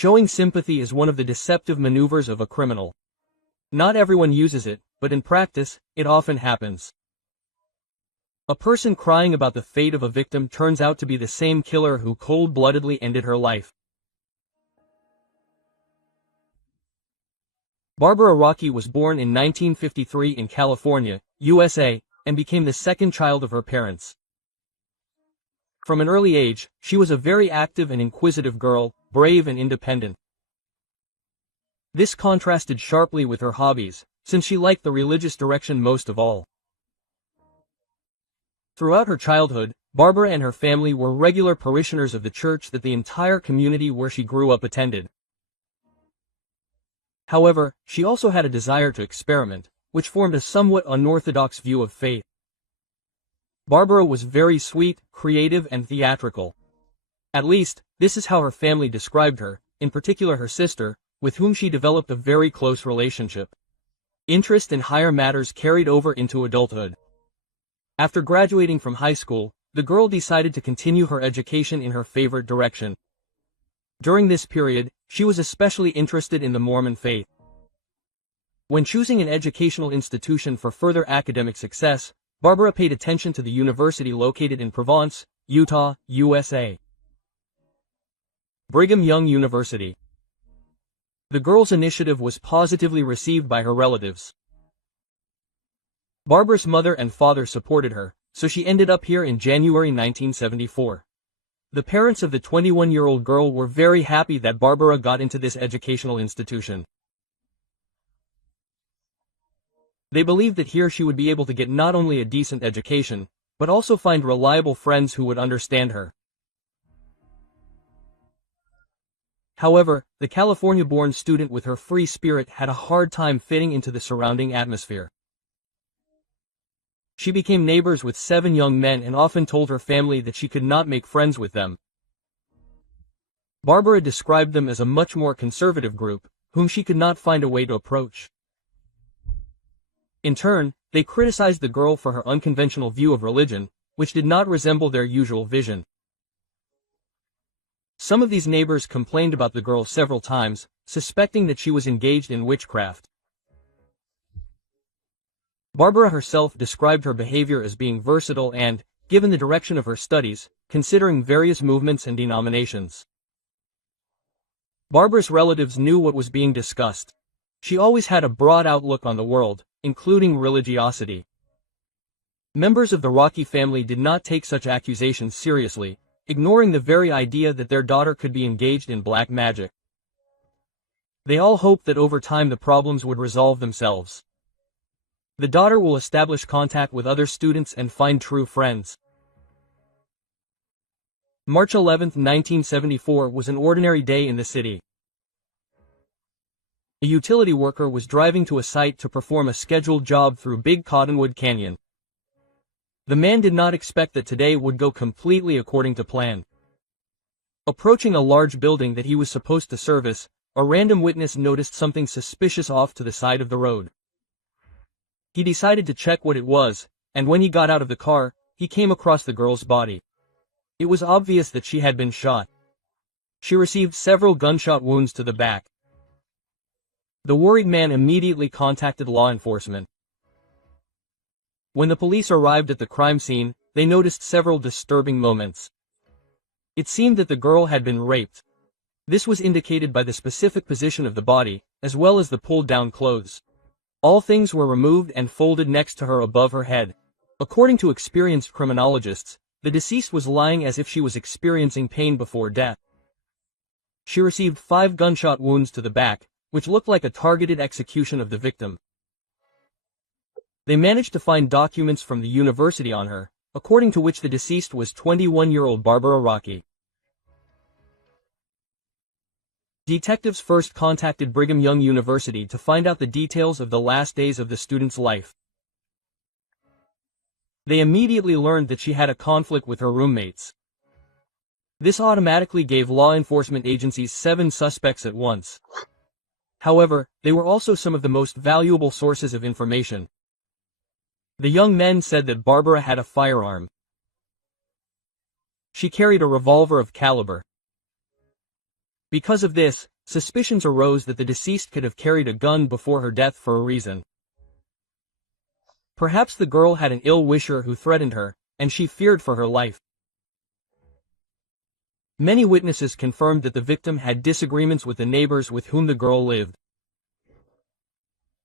Showing sympathy is one of the deceptive maneuvers of a criminal. Not everyone uses it, but in practice, it often happens. A person crying about the fate of a victim turns out to be the same killer who cold-bloodedly ended her life. Barbara Rocki was born in 1953 in California, USA, and became the second child of her parents. From an early age, she was a very active and inquisitive girl, brave and independent. This contrasted sharply with her hobbies, since she liked the religious direction most of all. Throughout her childhood, Barbara and her family were regular parishioners of the church that the entire community where she grew up attended. However, she also had a desire to experiment, which formed a somewhat unorthodox view of faith. Barbara was very sweet, creative and theatrical. At least, this is how her family described her, in particular her sister, with whom she developed a very close relationship. Interest in higher matters carried over into adulthood. After graduating from high school, the girl decided to continue her education in her favorite direction. During this period, she was especially interested in the Mormon faith. When choosing an educational institution for further academic success, Barbara paid attention to the university located in Provence, Utah, USA. Brigham Young University. The girl's initiative was positively received by her relatives. Barbara's mother and father supported her, so she ended up here in January 1974. The parents of the 21-year-old girl were very happy that Barbara got into this educational institution. They believed that here she would be able to get not only a decent education, but also find reliable friends who would understand her. However, the California-born student with her free spirit had a hard time fitting into the surrounding atmosphere. She became neighbors with 7 young men and often told her family that she could not make friends with them. Barbara described them as a much more conservative group, whom she could not find a way to approach. In turn, they criticized the girl for her unconventional view of religion, which did not resemble their usual vision. Some of these neighbors complained about the girl several times, suspecting that she was engaged in witchcraft. Barbara herself described her behavior as being versatile and, given the direction of her studies, considering various movements and denominations. Barbara's relatives knew what was being discussed. She always had a broad outlook on the world, including religiosity. Members of the Rocki family did not take such accusations seriously, ignoring the very idea that their daughter could be engaged in black magic. They all hoped that over time the problems would resolve themselves. The daughter will establish contact with other students and find true friends. March 11, 1974 was an ordinary day in the city. A utility worker was driving to a site to perform a scheduled job through Big Cottonwood Canyon. The man did not expect that today would go completely according to plan. Approaching a large building that he was supposed to service, a random witness noticed something suspicious off to the side of the road. He decided to check what it was, and when he got out of the car, he came across the girl's body. It was obvious that she had been shot. She received several gunshot wounds to the back. The worried man immediately contacted law enforcement. When the police arrived at the crime scene, they noticed several disturbing moments. It seemed that the girl had been raped. This was indicated by the specific position of the body, as well as the pulled-down clothes. All things were removed and folded next to her above her head. According to experienced criminologists, the deceased was lying as if she was experiencing pain before death. She received 5 gunshot wounds to the back, which looked like a targeted execution of the victim. They managed to find documents from the university on her, according to which the deceased was 21-year-old Barbara Rocki. Detectives first contacted Brigham Young University to find out the details of the last days of the student's life. They immediately learned that she had a conflict with her roommates. This automatically gave law enforcement agencies 7 suspects at once. However, they were also some of the most valuable sources of information. The young men said that Barbara had a firearm. She carried a revolver of caliber. Because of this, suspicions arose that the deceased could have carried a gun before her death for a reason. Perhaps the girl had an ill-wisher who threatened her, and she feared for her life. Many witnesses confirmed that the victim had disagreements with the neighbors with whom the girl lived.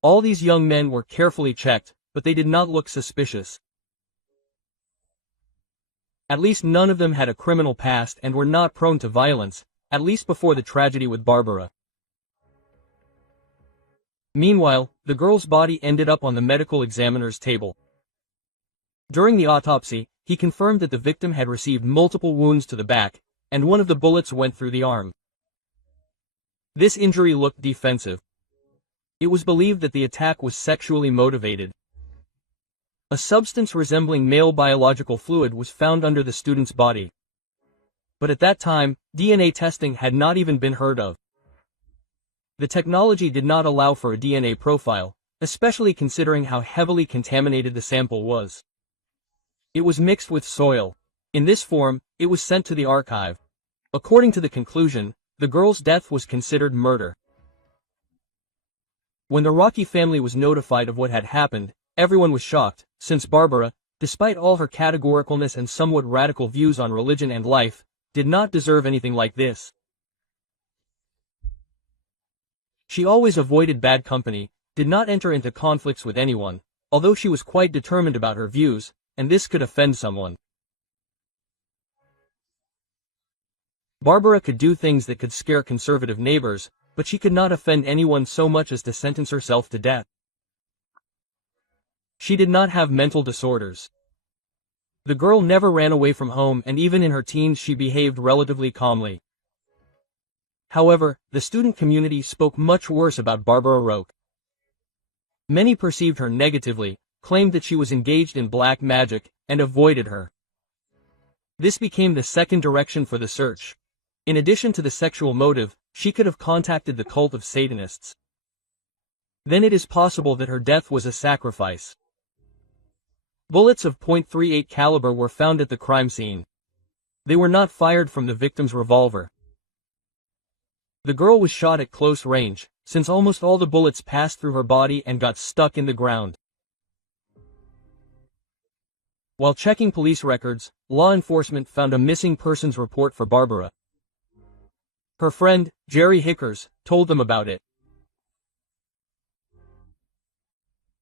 All these young men were carefully checked, but they did not look suspicious. At least none of them had a criminal past and were not prone to violence, at least before the tragedy with Barbara. Meanwhile, the girl's body ended up on the medical examiner's table. During the autopsy, he confirmed that the victim had received multiple wounds to the back, and one of the bullets went through the arm. This injury looked defensive. It was believed that the attack was sexually motivated. A substance resembling male biological fluid was found under the student's body. But at that time, DNA testing had not even been heard of. The technology did not allow for a DNA profile, especially considering how heavily contaminated the sample was. It was mixed with soil. In this form, it was sent to the archive. According to the conclusion, the girl's death was considered murder. When the Rocki family was notified of what had happened, everyone was shocked, since Barbara, despite all her categoricalness and somewhat radical views on religion and life, did not deserve anything like this. She always avoided bad company, did not enter into conflicts with anyone, although she was quite determined about her views, and this could offend someone. Barbara could do things that could scare conservative neighbors, but she could not offend anyone so much as to sentence herself to death. She did not have mental disorders. The girl never ran away from home, and even in her teens she behaved relatively calmly. However, the student community spoke much worse about Barbara Rokk. Many perceived her negatively, claimed that she was engaged in black magic, and avoided her. This became the second direction for the search. In addition to the sexual motive, she could have contacted the cult of Satanists. Then it is possible that her death was a sacrifice. Bullets of .38 caliber were found at the crime scene. They were not fired from the victim's revolver. The girl was shot at close range, since almost all the bullets passed through her body and got stuck in the ground. While checking police records, law enforcement found a missing persons report for Barbara. Her friend, Jerry Hickers, told them about it.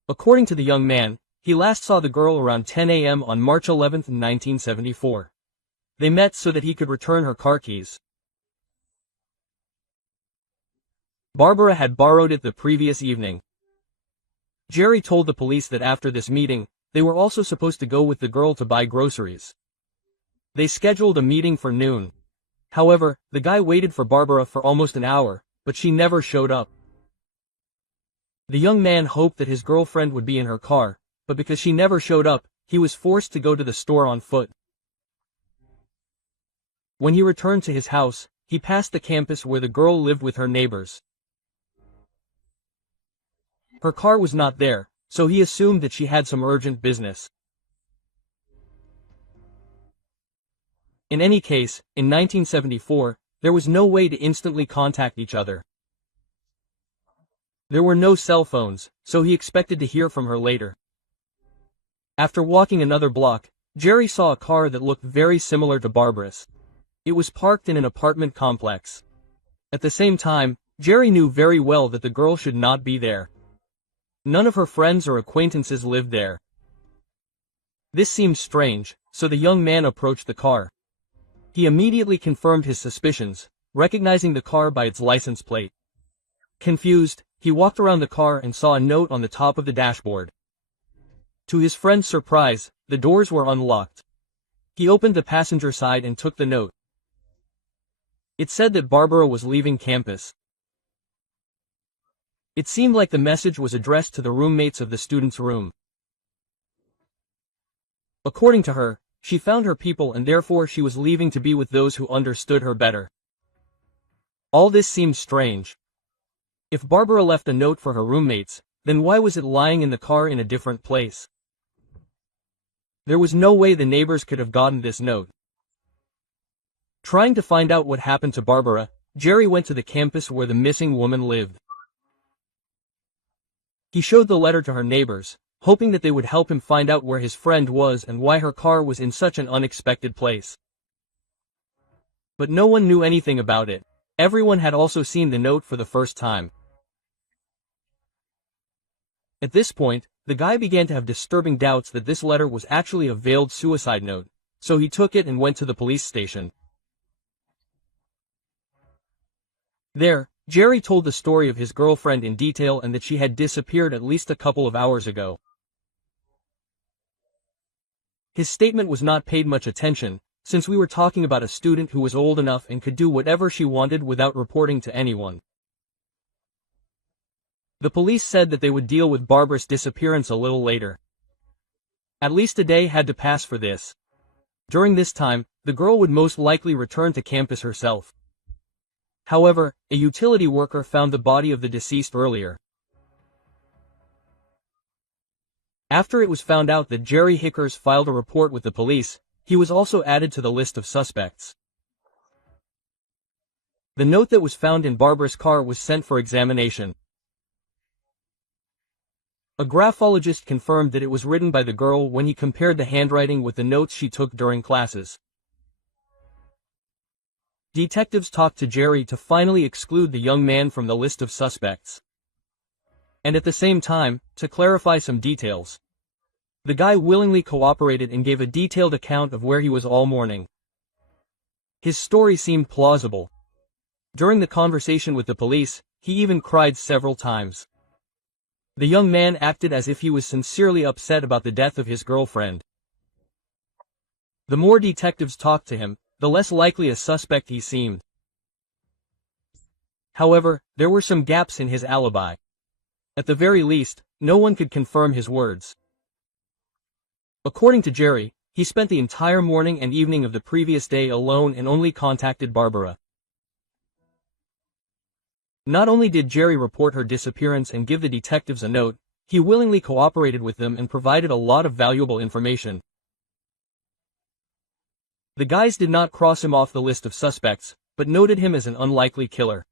According to the young man, he last saw the girl around 10 a.m. on March 11, 1974. They met so that he could return her car keys. Barbara had borrowed it the previous evening. Jerry told the police that after this meeting, they were also supposed to go with the girl to buy groceries. They scheduled a meeting for noon. However, the guy waited for Barbara for almost an hour, but she never showed up. The young man hoped that his girlfriend would be in her car, but because she never showed up, he was forced to go to the store on foot. When he returned to his house, he passed the campus where the girl lived with her neighbors. Her car was not there, so he assumed that she had some urgent business. In any case, in 1974, there was no way to instantly contact each other. There were no cell phones, so he expected to hear from her later. After walking another block, Jerry saw a car that looked very similar to Barbara's. It was parked in an apartment complex. At the same time, Jerry knew very well that the girl should not be there. None of her friends or acquaintances lived there. This seemed strange, so the young man approached the car. He immediately confirmed his suspicions, recognizing the car by its license plate. Confused, he walked around the car and saw a note on the top of the dashboard. To his friend's surprise, the doors were unlocked. He opened the passenger side and took the note. It said that Barbara was leaving campus. It seemed like the message was addressed to the roommates of the student's room. According to her, she found her people and therefore she was leaving to be with those who understood her better. All this seemed strange. If Barbara left a note for her roommates, then why was it lying in the car in a different place? There was no way the neighbors could have gotten this note. Trying to find out what happened to Barbara, Jerry went to the campus where the missing woman lived. He showed the letter to her neighbors, hoping that they would help him find out where his friend was and why her car was in such an unexpected place. But no one knew anything about it. Everyone had also seen the note for the first time. At this point, the guy began to have disturbing doubts that this letter was actually a veiled suicide note, so he took it and went to the police station. There, Jerry told the story of his girlfriend in detail and that she had disappeared at least a couple of hours ago. His statement was not paid much attention, since we were talking about a student who was old enough and could do whatever she wanted without reporting to anyone. The police said that they would deal with Barbara's disappearance a little later. At least a day had to pass for this. During this time, the girl would most likely return to campus herself. However, a utility worker found the body of the deceased earlier. After it was found out that Jerry Hickers filed a report with the police, he was also added to the list of suspects. The note that was found in Barbara's car was sent for examination. A graphologist confirmed that it was written by the girl when he compared the handwriting with the notes she took during classes. Detectives talked to Jerry to finally exclude the young man from the list of suspects. And at the same time, to clarify some details. The guy willingly cooperated and gave a detailed account of where he was all morning. His story seemed plausible. During the conversation with the police, he even cried several times. The young man acted as if he was sincerely upset about the death of his girlfriend. The more detectives talked to him, the less likely a suspect he seemed. However, there were some gaps in his alibi. At the very least, no one could confirm his words. According to Jerry, he spent the entire morning and evening of the previous day alone and only contacted Barbara. Not only did Jerry report her disappearance and give the detectives a note, he willingly cooperated with them and provided a lot of valuable information. The guys did not cross him off the list of suspects, but noted him as an unlikely killer.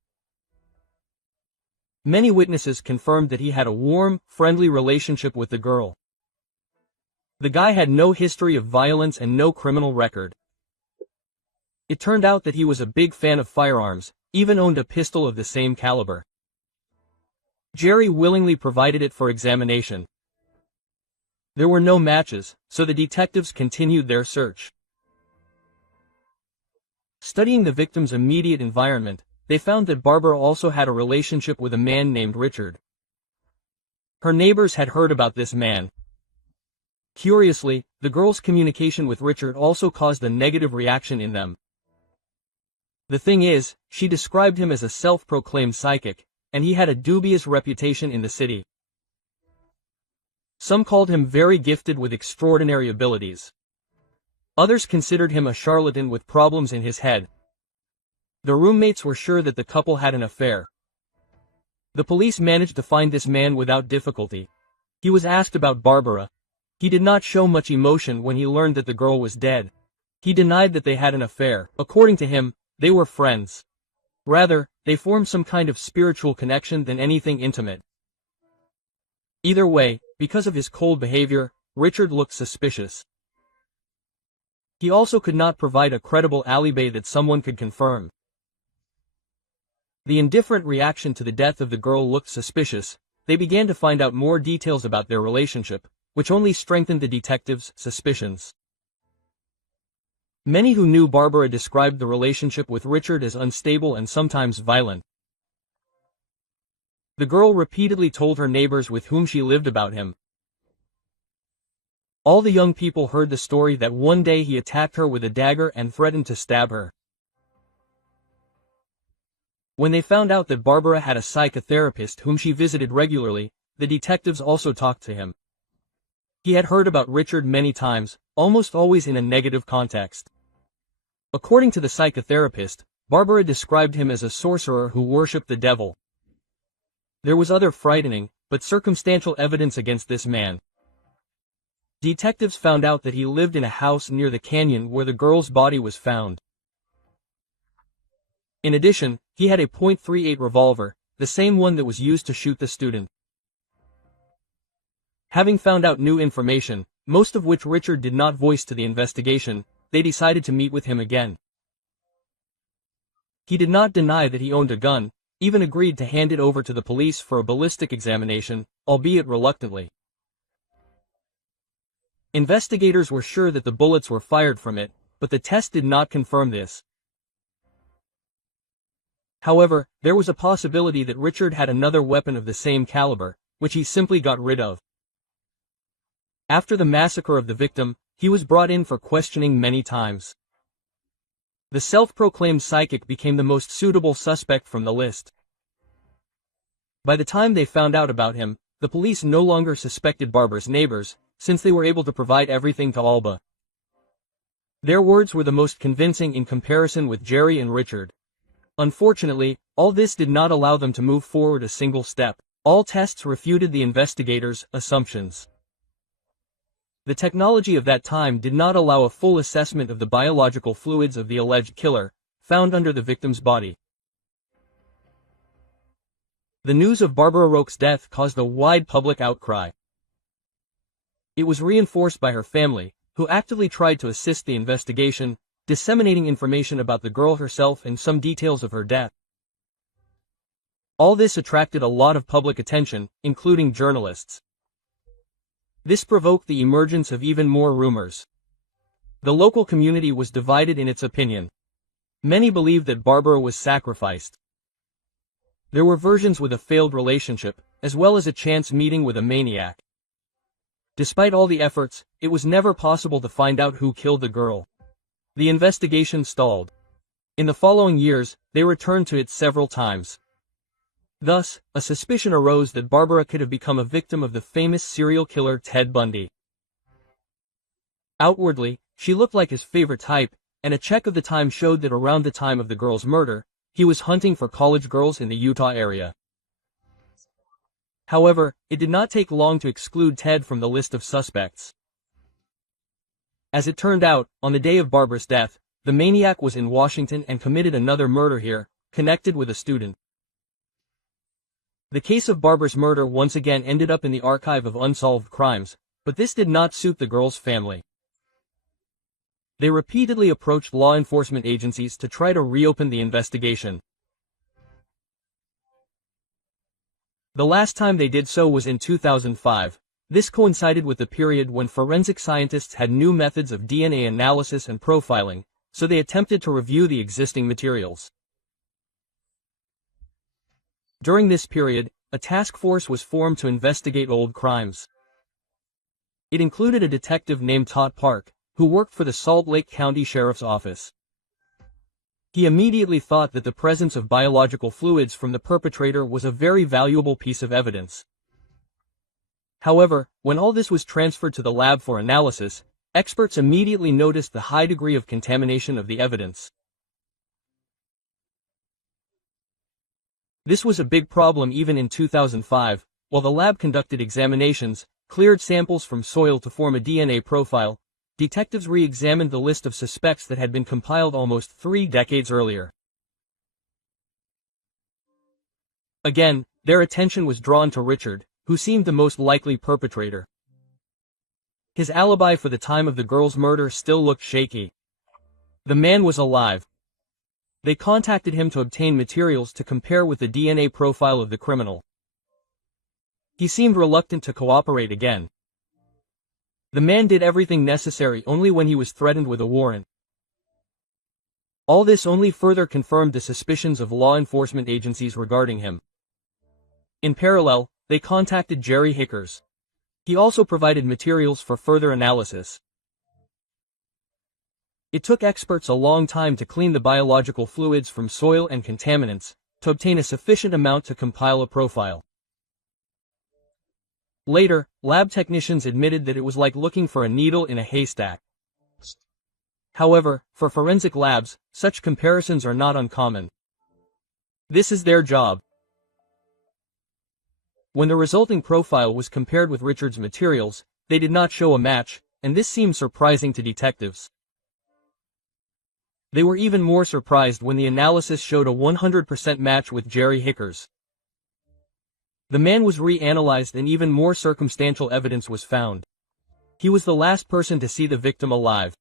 Many witnesses confirmed that he had a warm, friendly relationship with the girl. The guy had no history of violence and no criminal record. It turned out that he was a big fan of firearms, even owned a pistol of the same caliber. Jerry willingly provided it for examination. There were no matches, so the detectives continued their search. Studying the victim's immediate environment, they found that Barbara also had a relationship with a man named Richard. Her neighbors had heard about this man. Curiously, the girl's communication with Richard also caused a negative reaction in them. The thing is, she described him as a self-proclaimed psychic, and he had a dubious reputation in the city. Some called him very gifted with extraordinary abilities. Others considered him a charlatan with problems in his head. The roommates were sure that the couple had an affair. The police managed to find this man without difficulty. He was asked about Barbara. He did not show much emotion when he learned that the girl was dead. He denied that they had an affair. According to him, they were friends. Rather, they formed some kind of spiritual connection than anything intimate. Either way, because of his cold behavior, Richard looked suspicious. He also could not provide a credible alibi that someone could confirm. The indifferent reaction to the death of the girl looked suspicious. They began to find out more details about their relationship, which only strengthened the detectives' suspicions. Many who knew Barbara described the relationship with Richard as unstable and sometimes violent. The girl repeatedly told her neighbors with whom she lived about him. All the young people heard the story that one day he attacked her with a dagger and threatened to stab her. When they found out that Barbara had a psychotherapist whom she visited regularly, the detectives also talked to him. He had heard about Richard many times, almost always in a negative context. According to the psychotherapist, Barbara described him as a sorcerer who worshipped the devil. There was other frightening, but circumstantial evidence against this man. Detectives found out that he lived in a house near the canyon where the girl's body was found. In addition, he had a .38 revolver, the same one that was used to shoot the student. Having found out new information, most of which Richard did not voice to the investigation, they decided to meet with him again. He did not deny that he owned a gun, even agreed to hand it over to the police for a ballistic examination, albeit reluctantly. Investigators were sure that the bullets were fired from it, but the test did not confirm this. However, there was a possibility that Richard had another weapon of the same caliber, which he simply got rid of. After the massacre of the victim, he was brought in for questioning many times. The self-proclaimed psychic became the most suitable suspect from the list. By the time they found out about him, the police no longer suspected Barbara's neighbors, since they were able to provide everything to Alba. Their words were the most convincing in comparison with Jerry and Richard. Unfortunately, all this did not allow them to move forward a single step. All tests refuted the investigators' assumptions. The technology of that time did not allow a full assessment of the biological fluids of the alleged killer, found under the victim's body. The news of Barbara Roque's death caused a wide public outcry. It was reinforced by her family, who actively tried to assist the investigation, disseminating information about the girl herself and some details of her death. All this attracted a lot of public attention, including journalists. This provoked the emergence of even more rumors. The local community was divided in its opinion. Many believed that Barbara was sacrificed. There were versions with a failed relationship, as well as a chance meeting with a maniac. Despite all the efforts, it was never possible to find out who killed the girl. The investigation stalled. In the following years, they returned to it several times. Thus, a suspicion arose that Barbara could have become a victim of the famous serial killer Ted Bundy. Outwardly, she looked like his favorite type, and a check of the time showed that around the time of the girl's murder, he was hunting for college girls in the Utah area. However, it did not take long to exclude Ted from the list of suspects. As it turned out, on the day of Barbara's death, the maniac was in Washington and committed another murder here, connected with a student. The case of Barbara's murder once again ended up in the archive of unsolved crimes, but this did not suit the girl's family. They repeatedly approached law enforcement agencies to try to reopen the investigation. The last time they did so was in 2005. This coincided with the period when forensic scientists had new methods of DNA analysis and profiling, so they attempted to review the existing materials. During this period, a task force was formed to investigate old crimes. It included a detective named Todd Park, who worked for the Salt Lake County Sheriff's Office. He immediately thought that the presence of biological fluids from the perpetrator was a very valuable piece of evidence. However, when all this was transferred to the lab for analysis, experts immediately noticed the high degree of contamination of the evidence. This was a big problem even in 2005, while the lab conducted examinations, cleared samples from soil to form a DNA profile. Detectives re-examined the list of suspects that had been compiled almost 3 decades earlier. Again, their attention was drawn to Richard, who seemed the most likely perpetrator. His alibi for the time of the girl's murder still looked shaky. The man was alive. They contacted him to obtain materials to compare with the DNA profile of the criminal. He seemed reluctant to cooperate again. The man did everything necessary only when he was threatened with a warrant. All this only further confirmed the suspicions of law enforcement agencies regarding him. In parallel, they contacted Jerry Hickers. He also provided materials for further analysis. It took experts a long time to clean the biological fluids from soil and contaminants, to obtain a sufficient amount to compile a profile. Later, lab technicians admitted that it was like looking for a needle in a haystack. However, for forensic labs, such comparisons are not uncommon. This is their job. When the resulting profile was compared with Richard's materials, they did not show a match, and this seemed surprising to detectives. They were even more surprised when the analysis showed a 100% match with Jerry Hicker's. The man was reanalyzed and even more circumstantial evidence was found. He was the last person to see the victim alive.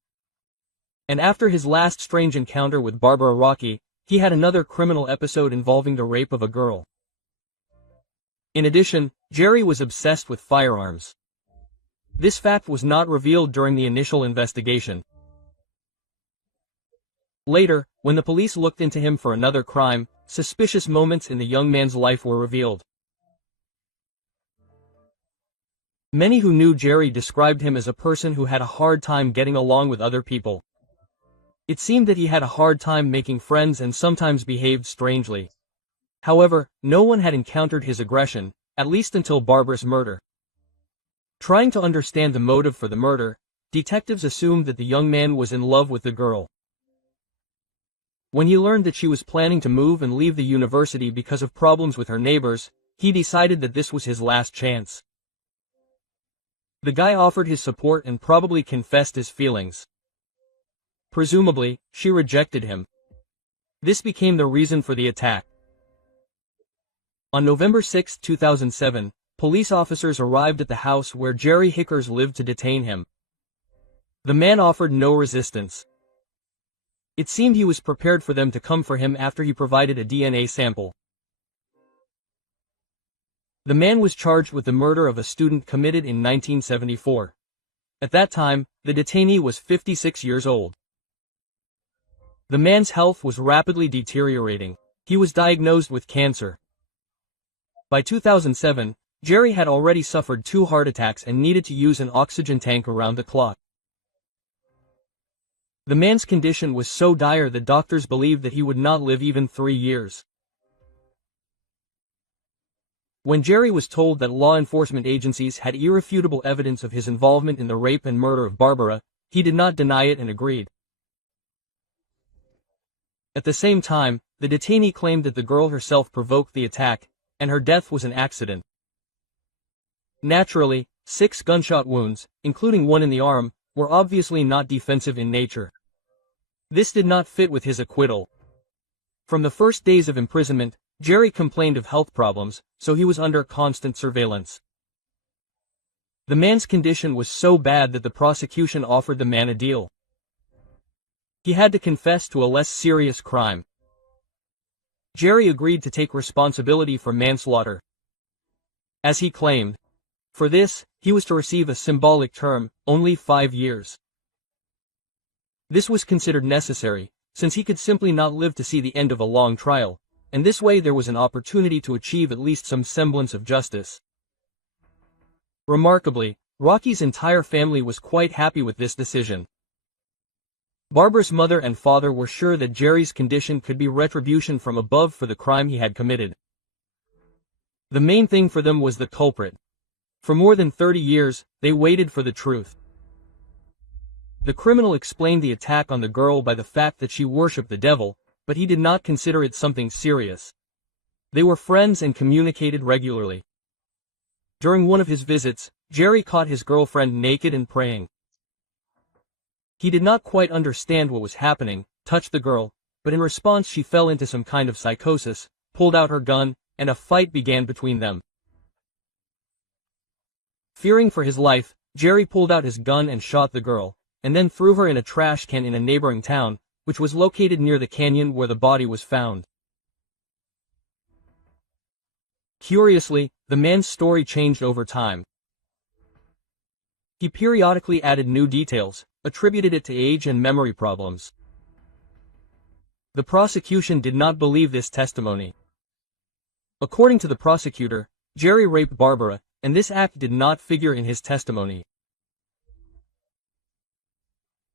And after his last strange encounter with Barbara Rocki, he had another criminal episode involving the rape of a girl. In addition, Jerry was obsessed with firearms. This fact was not revealed during the initial investigation. Later, when the police looked into him for another crime, suspicious moments in the young man's life were revealed. Many who knew Jerry described him as a person who had a hard time getting along with other people. It seemed that he had a hard time making friends and sometimes behaved strangely. However, no one had encountered his aggression, at least until Barbara's murder. Trying to understand the motive for the murder, detectives assumed that the young man was in love with the girl. When he learned that she was planning to move and leave the university because of problems with her neighbors, he decided that this was his last chance. The guy offered his support and probably confessed his feelings. Presumably, she rejected him. This became the reason for the attack. On November 6, 2007, police officers arrived at the house where Jerry Hickers lived to detain him. The man offered no resistance. It seemed he was prepared for them to come for him after he provided a DNA sample. The man was charged with the murder of a student committed in 1974. At that time, the detainee was 56 years old. The man's health was rapidly deteriorating. He was diagnosed with cancer. By 2007, Jerry had already suffered 2 heart attacks and needed to use an oxygen tank around the clock. The man's condition was so dire that doctors believed that he would not live even 3 years. When Jerry was told that law enforcement agencies had irrefutable evidence of his involvement in the rape and murder of Barbara, he did not deny it and agreed. At the same time, the detainee claimed that the girl herself provoked the attack, and her death was an accident. Naturally, 6 gunshot wounds, including one in the arm, were obviously not defensive in nature. This did not fit with his acquittal. From the first days of imprisonment, Jerry complained of health problems, so he was under constant surveillance. The man's condition was so bad that the prosecution offered the man a deal. He had to confess to a less serious crime. Jerry agreed to take responsibility for manslaughter. As he claimed, for this, he was to receive a symbolic term, only 5 years. This was considered necessary, since he could simply not live to see the end of a long trial, and this way there was an opportunity to achieve at least some semblance of justice. Remarkably, Rocky's entire family was quite happy with this decision. Barbara's mother and father were sure that Jerry's condition could be retribution from above for the crime he had committed. The main thing for them was the culprit. For more than 30 years, they waited for the truth. The criminal explained the attack on the girl by the fact that she worshipped the devil, but he did not consider it something serious. They were friends and communicated regularly. During one of his visits, Jerry caught his girlfriend naked and praying. He did not quite understand what was happening, touched the girl, but in response she fell into some kind of psychosis, pulled out her gun, and a fight began between them. Fearing for his life, Jerry pulled out his gun and shot the girl, and then threw her in a trash can in a neighboring town, which was located near the canyon where the body was found. Curiously, the man's story changed over time. He periodically added new details, attributed it to age and memory problems. The prosecution did not believe this testimony. According to the prosecutor, Jerry raped Barbara, and this act did not figure in his testimony.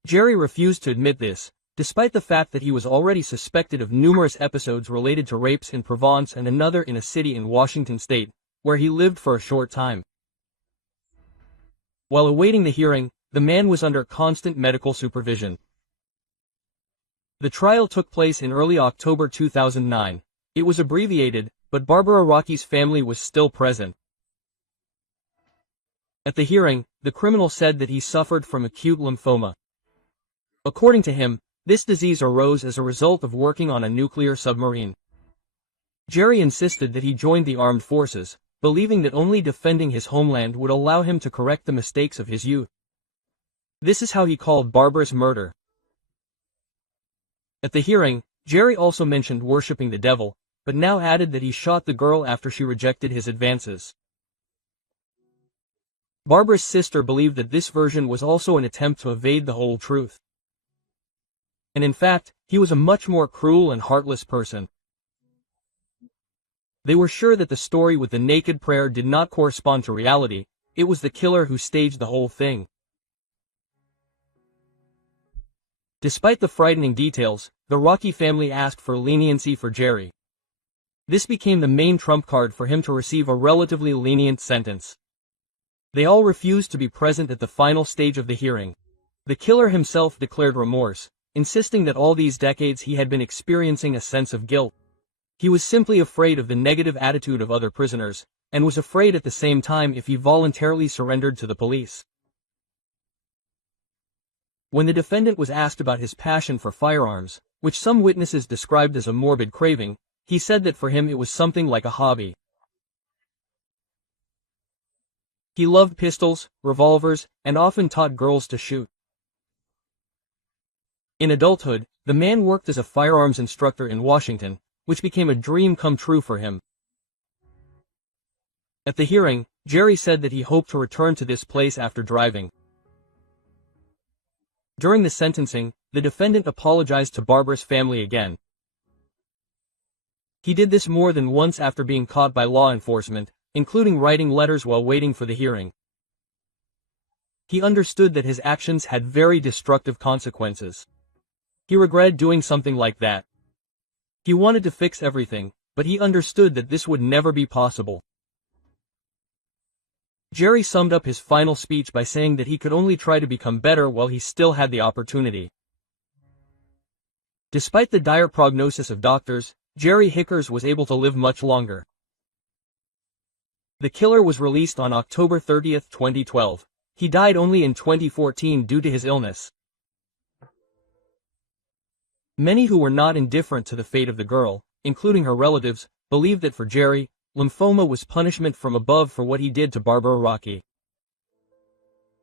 Jerry refused to admit this, despite the fact that he was already suspected of numerous episodes related to rapes in Provence and another in a city in Washington state, where he lived for a short time. While awaiting the hearing, the man was under constant medical supervision. The trial took place in early October 2009. It was abbreviated, but Barbara Rocki's family was still present. At the hearing, the criminal said that he suffered from acute lymphoma. According to him, This disease arose as a result of working on a nuclear submarine. Jerry insisted that he joined the armed forces, believing that only defending his homeland would allow him to correct the mistakes of his youth. This is how he called barbarous murder. At the hearing, Jerry also mentioned worshipping the devil, but now added that he shot the girl after she rejected his advances. Barbara's sister believed that this version was also an attempt to evade the whole truth. And in fact, he was a much more cruel and heartless person. They were sure that the story with the naked prayer did not correspond to reality. It was the killer who staged the whole thing. Despite the frightening details, the Rocki family asked for leniency for Jerry. This became the main trump card for him to receive a relatively lenient sentence. They all refused to be present at the final stage of the hearing. The killer himself declared remorse, insisting that all these decades he had been experiencing a sense of guilt. He was simply afraid of the negative attitude of other prisoners, and was afraid at the same time if he voluntarily surrendered to the police. When the defendant was asked about his passion for firearms, which some witnesses described as a morbid craving, he said that for him it was something like a hobby. He loved pistols, revolvers, and often taught girls to shoot. In adulthood, the man worked as a firearms instructor in Washington, which became a dream come true for him. At the hearing, Jerry said that he hoped to return to this place after driving. During the sentencing, the defendant apologized to Barbara's family again. He did this more than once after being caught by law enforcement, including writing letters while waiting for the hearing. He understood that his actions had very destructive consequences. He regretted doing something like that. He wanted to fix everything, but he understood that this would never be possible. Jerry summed up his final speech by saying that he could only try to become better while he still had the opportunity. Despite the dire prognosis of doctors, Jerry Hickers was able to live much longer. The killer was released on October 30, 2012. He died only in 2014 due to his illness. Many who were not indifferent to the fate of the girl, including her relatives, believed that for Jerry, lymphoma was punishment from above for what he did to Barbara Rocki.